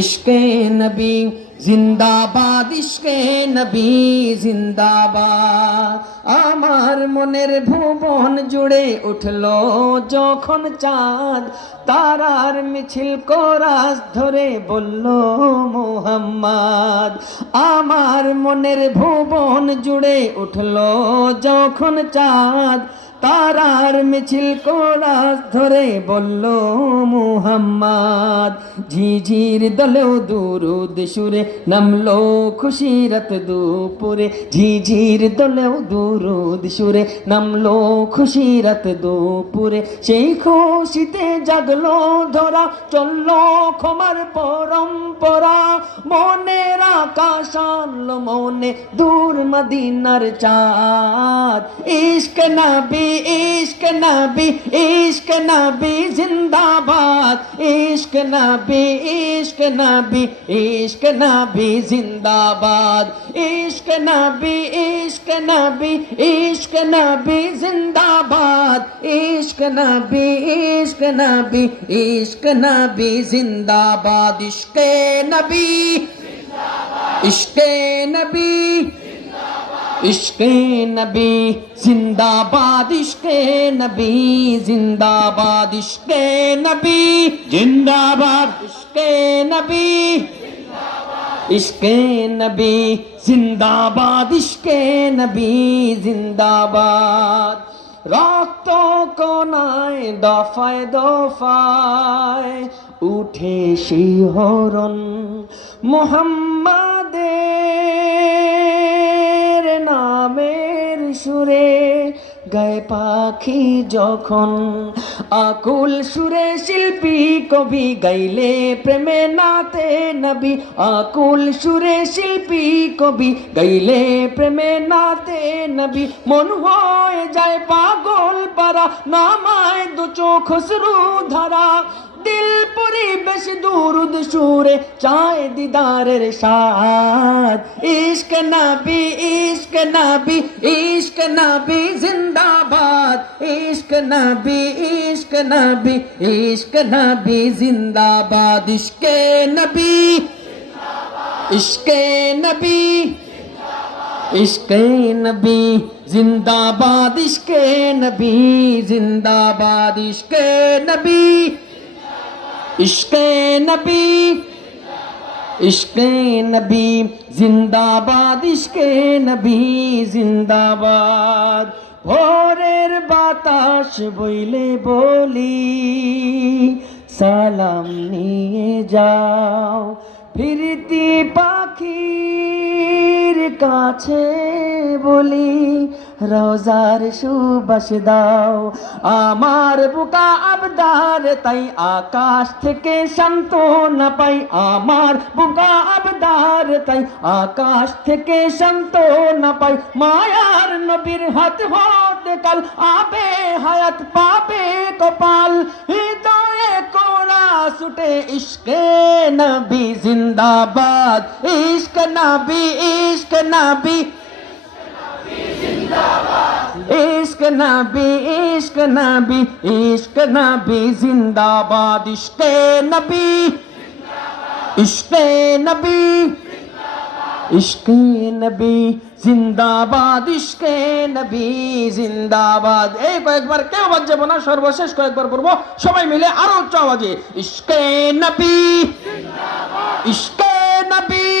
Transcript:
ইশকে নবী, জিন্দাবাদ, ইশকে নবী, জিন্দাবাদ। আমার মনের ভুবন জুড়ে উঠল যখন চাঁদ, তারার মিছিল কোরাস ধরে বলল, মোহাম্মদ, আমার মনের ভুবন জুড়ে উঠল যখন চাঁদ তারার মিছিল কোলাস ধরে বলল, মুহাম্মদ, ঝিঝির দলেও দুরুদ সুরে নামলো, খুশিরত দুপুরে। ঝিঝির দলেও দুরুদ সুরে নামলো, খুশিরত দুপুরে। সেই খুশিতে জাগলো, ধরা চলল, ক্ষমার পরম্পরা। মনের আকাশ আনলো মনে দূর মদিনার চাঁদ ইশক নবী ইশক নবী ইশক নবী জিন্দাবাদ ইশক নবী ইশক নবী ইশক নবী জিন্দাবাদ ইশক নবী ইশক নবী ইশক নবী জিন্দাবাদ ইশক নবী ইশক নবী ইশক নবী জিন্দাবাদ ইশকে নবী ইশকে নবী ইশকে নবী, জিন্দাবাদ, ইশকে নবী, জিন্দাবাদ, ইশকে নবী, জিন্দাবাদ, ইশকে নবী ইশকে নবী, জিন্দাবাদ, ইশকে নবী, জিন্দাবাদ। রক্ত কোনায় দফায় দফায় উঠে শিহরণ মোহাম্মদের নামের সুরে, গায়ে পাখি যখন আকুল সুরে শিল্পী কবি গাইলে প্রেমে নাতে নবী। আকুল সুরে শিল্পী কবি গাইলে প্রেমে নাতে নবী। মন হয়ে যায় পাগল পারা নামায় দু চোখ ধারা। পরিবেশ দুরুদ সুরে চায় দিদারের সাদ ইশক নবী ইশক নবী ইশক নবী জিন্দাবাদ। ইশক নবী ইশক নবী ইশক নবী জিন্দাবাদ। ইশকে নবী ইশকে নবী ইশকে নবী জিন্দাবাদ। ইশকে নবী জিন্দাবাদ। ইশকে নবী ইশকে নবী ইশকে নবী, জিন্দাবাদ, ইশকে নবী, জিন্দাবাদ। ভোরের বাতাস বইলে বলি, সালাম নিয়ে যাও। ফিরতি পাখির কাছে বলি রোজার সুবাস দাও। আমার বুকা আবদার, তাই আকাশ থেকে শান্ত না পাই। আমার বুকা আবদার, তাই আকাশ থেকে শান্ত না পাই। মায়ার নবীর হাত হতে কাল আবে হায়াত পাবে কপাল। হৃদয়ে কোড়া সুটে ইশকে নবী জিন্দাবাদ। ইশক নবী ইশক নবী। इश्क नबी इश्क नबी इश्क नबी जिंदाबाद इश्क नबी इश्क नबी इश्क नबी জিন্দাবাদ ইশকে নবী জিন্দাবাদ এই কয়েকবার কেউ বাদ যাবো না সর্বশেষ কয়েকবার পড়বো সবাই মিলে আরো উচ্চ আওয়াজে ইশকে নবী ইশকে নবী